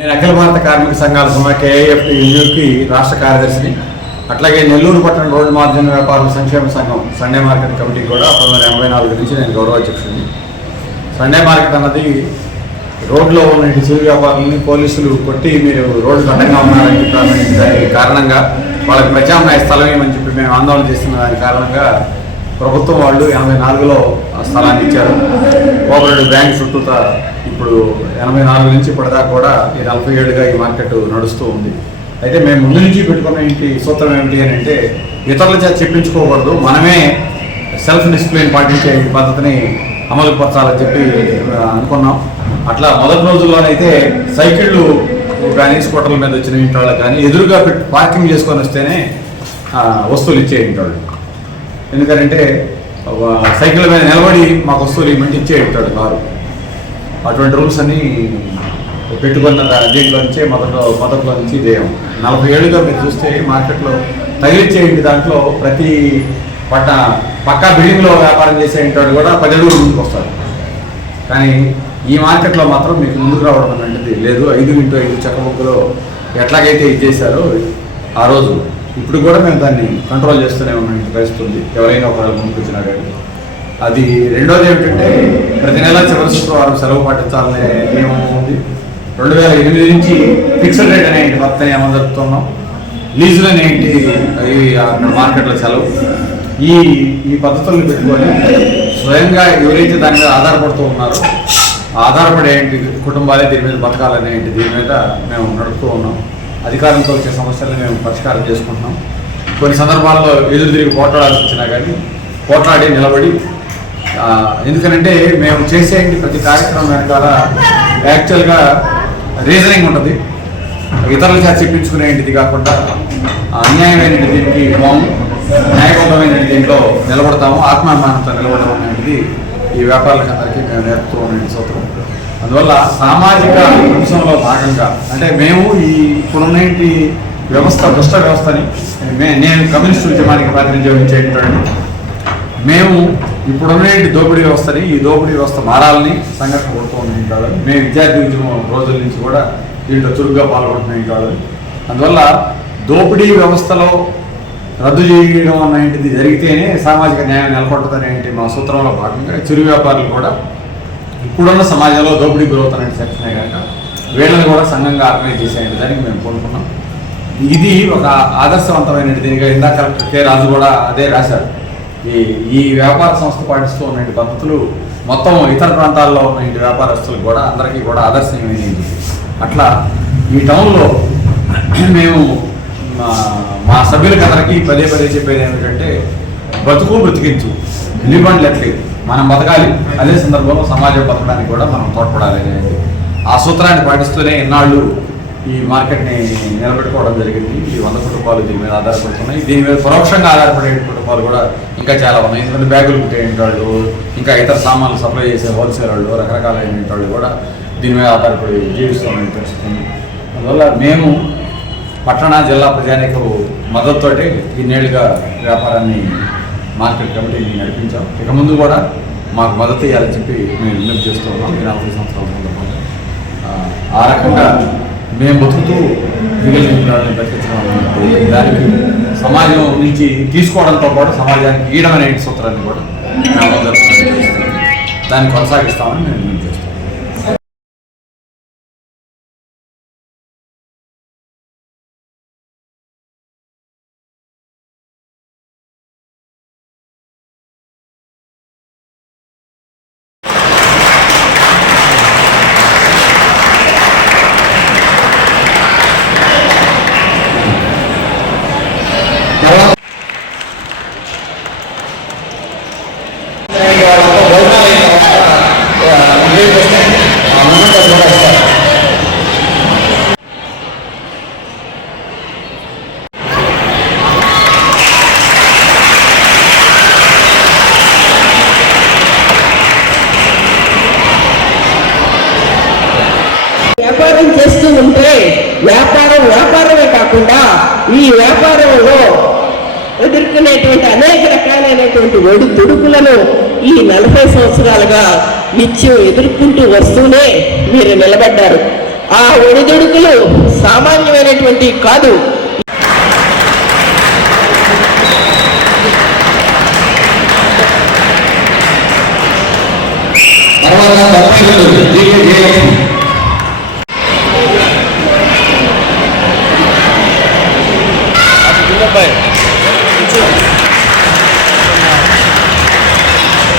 నేను అఖిల భారత కార్మిక సంఘాల సమాఖ్య ఏఐఎఫ్టీయూకి రాష్ట్ర కార్యదర్శిని. అట్లాగే నెల్లూరు పట్టణ రోడ్డు మార్జిన్ వ్యాపారుల సంక్షేమ సంఘం సండే మార్కెట్ కమిటీ కూడా 1984 నుంచి నేను గౌరవాధ్యక్షుడిని. సండే మార్కెట్ అన్నది రోడ్లో ఉన్న చిరు వ్యాపారులని పోలీసులు కొట్టి మీరు రోడ్డు అడ్డంగా ఉన్నారని చెప్పి దాని కారణంగా వాళ్ళకి ప్రత్యామ్నాయ స్థలం ఏమని చెప్పి మేము ఆందోళన చేస్తున్న దాని కారణంగా ప్రభుత్వం వాళ్ళు 84లో స్థలాన్ని ఇచ్చారు. కోఆపరేటివ్ బ్యాంక్ చుట్టూత ఇప్పుడు 84 నుంచి ఇప్పటిదాకా కూడా ఈ 47గా ఈ మార్కెట్ నడుస్తూ ఉంది. అయితే మేము ముందు నుంచి పెట్టుకున్న ఇంటి సూత్రం ఏమిటి అని అంటే ఇతరుల చేత చెప్పించుకోకూడదు, మనమే సెల్ఫ్ డిసిప్లిన్ పాటించే పద్ధతిని అమలు పరచాలని చెప్పి అనుకున్నాం. అట్లా మొదటి రోజుల్లోనైతే సైకిళ్ళు కానీ స్కూటర్ల మీద వచ్చిన ఇంటి వాళ్ళకి కానీ ఎదురుగా పెట్టి పార్కింగ్ చేసుకొని వస్తేనే వస్తువులు ఇచ్చే ఇంటి వాళ్ళు. ఎందుకంటే సైకిల్ మీద నిలబడి మాకు వస్తువులు ఇవ్వమంటే ఇచ్చే ఉంటాడు కారు. అటువంటి రూల్స్ అన్నీ పెట్టుకున్న దీంట్లో నుంచే మొదట్లో నుంచి దేయం 40 ఏళ్ళుగా మీరు చూస్తే మార్కెట్లో తగిలిచ్చేయండి దాంట్లో ప్రతి పక్కా బిల్డింగ్లో వ్యాపారం చేసే ఉంటాడు కూడా 10 అడుగులు ముందుకు వస్తాడు. కానీ ఈ మార్కెట్లో మాత్రం మీకు ముందుకు రావడం అనేది లేదు. 5x5 చెక్కబొక్కులో ఎట్లాగైతే ఇది చేశారో ఆ రోజు ఇప్పుడు కూడా మేము దాన్ని కంట్రోల్ చేస్తూనే ఉన్నాం. పరిస్థితుంది ఎవరైనా ఒకవేళ ముందుకు వచ్చినా కానీ. అది రెండోది ఏమిటంటే ప్రతి నెల చివరి శుక్రవారం సెలవు పాటించాలనే నియమం ఉంది. 2008 నుంచి ఫిక్స్డ్ రేట్ అనే ఇంటి పద్ధతిని అమలు జరుపుతున్నాం. లీజులు అనేంటి అక్కడ మార్కెట్లో సెలవు. ఈ పద్ధతులను పెట్టుకొని స్వయంగా ఎవరైతే దాని మీద ఆధారపడుతూ ఉన్నారో ఆధారపడే కుటుంబాలే దీని మీద బతకాలనేంటి దీని మీద మేము నడుపుతూ ఉన్నాం. అధికారంతో వచ్చే సమస్యలను మేము పరిష్కారం చేసుకుంటున్నాం. కొన్ని సందర్భాల్లో ఎదురు తిరిగి పోట్లాడాల్సి వచ్చినా కానీ పోట్లాడి నిలబడి, ఎందుకనంటే మేము చేసే ప్రతి కార్యక్రమం వెనకాల యాక్చువల్గా రీజనింగ్ ఉంటుంది. ఇతరుల చేత చెప్పించుకునేది కాకుండా అన్యాయమైన దీనికి న్యాయబద్ధమైన దీంట్లో నిలబడతాము. ఆత్మాభిమానంతో నిలబడడం అనేది ఈ వ్యాపారులకు అందరికీ మేము నేర్పుతూ ఉన్న సూత్రం. అందువల్ల సామాజిక అంశంలో భాగంగా అంటే మేము ఈ ఇప్పుడున్న వ్యవస్థ దుష్ట వ్యవస్థని నేను కమ్యూనిస్టు ఉద్యమానికి ప్రాతినిధ్యం వహించేటండి. మేము ఇప్పుడున్న దోపిడీ వ్యవస్థని ఈ దోపిడీ వ్యవస్థ మారాలని సంఘటన కొడుతూ ఉంటాడు. మేము విద్యార్థి ఉద్యమం రోజుల నుంచి కూడా దీంట్లో చురుగ్గా పాల్గొంటున్న ఉంటాడు. అందువల్ల దోపిడీ వ్యవస్థలో రద్దు చేయడం అనేది జరిగితేనే సామాజిక న్యాయం నెలకొంటుందనే మా సూత్రంలో భాగంగా చిరు వ్యాపారులు కూడా ఇప్పుడున్న సమాజంలో దోపిడీ గురవుతానని సెక్షనే కనుక వీళ్ళని కూడా సంఘంగా ఆర్గనైజ్ చేసేయండి దానికి మేము కోరుకున్నాం. ఇది ఒక ఆదర్శవంతమైన దీనిగా ఇందాక కలెక్టర్ కె రాజు కూడా అదే రాశారు. ఈ వ్యాపార సంస్థ పాటిస్తూ ఉన్న పద్ధతులు మొత్తం ఇతర ప్రాంతాల్లో ఉన్న వ్యాపారస్తులకు కూడా అందరికీ కూడా ఆదర్శమైనది. అట్లా ఈ టౌన్లో మేము మా సభ్యులకి అందరికీ పదే చెప్పేది ఏమిటంటే బ్రతికించు నిబంధనలు ఎట్లేదు మనం బతకాలి, అదే సందర్భంలో సమాజం బతకడానికి కూడా మనం తోడ్పడాలి అనేది ఆ సూత్రాన్ని పాటిస్తూనే ఇన్నాళ్ళు ఈ మార్కెట్ని నిలబెట్టుకోవడం జరిగింది. ఈ 100 కుటుంబాలు దీని మీద ఆధారపడుతున్నాయి. దీని మీద పరోక్షంగా ఆధారపడే కుటుంబాలు కూడా ఇంకా చాలా ఉన్నాయి. ఎందుకంటే బ్యాగులు కుట్టే వాళ్ళు, ఇంకా ఇతర సామాన్లు సప్లై చేసే హోల్సేల్ వాళ్ళు, రకరకాలైన వాళ్ళు కూడా దీని మీద ఆధారపడి జీవిస్తున్న పరిస్థితి. అందువల్ల మేము పట్టణ జిల్లా ప్రజానికి మద్దతుతోటి ఇన్నేళ్ళుగా వ్యాపారాన్ని మార్కెట్ కమిటీని నడిపించాం. ఇక ముందు కూడా మాకు మద్దతు ఇవ్వాలని చెప్పి మేము విజ్ఞప్తి చేస్తూ ఉన్నాం. 40 సంవత్సరాల సందర్భంగా ఆ రకంగా మేము బతుకుతూ మిగిలిన బతికించడం దానికి సమాజం నుంచి తీసుకోవడంతో పాటు సమాజానికి ఈయడం అనే సూత్రాన్ని కూడా దాన్ని కొనసాగిస్తామని మేము విజ్ఞప్తి చేస్తాం. వ్యాపారం చేస్తూ ఉంటే వ్యాపారమే కాకుండా ఈ వ్యాపారంలో ఎదుర్కొనేటువంటి అనేక రకాలైనటువంటి ఒడిదుడుకులను ఈ 40 సంవత్సరాలుగా నిత్యం ఎదుర్కొంటూ వస్తూనే మీరు నిలబడ్డారు. ఆ ఒడిదుడుకులు సామాన్యమైనటువంటి కాదు. Bye.